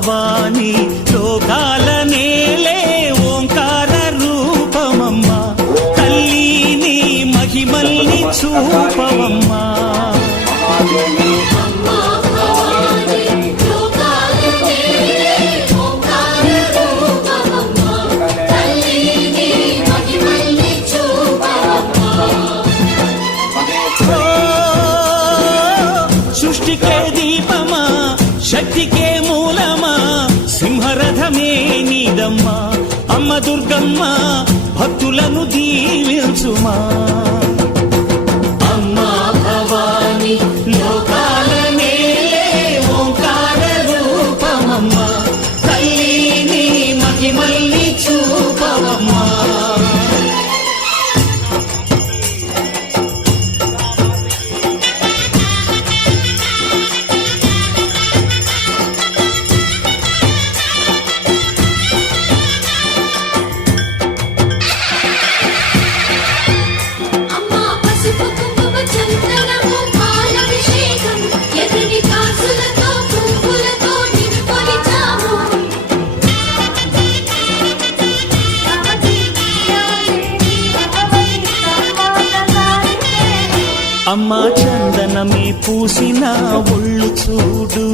భవాని లోకాల నేలే ఓంకార రూపమమ్మా తల్లి నీ మహిమల్ని చూపవమ్మా సృష్టికే దీపమా శక్తికే మూలమా సింహరథమే నీదమ్మా అమ్మ దుర్గమ్మ భక్తులను దీవించుమా అమ్మా భవాని లోకాల నేలే ఓంకార రూపమమ్మా తల్లి నీ మహిమల్ని చూపవమ్మా అమ్మా చందనమే పూసిన ఒళ్ళు చూడు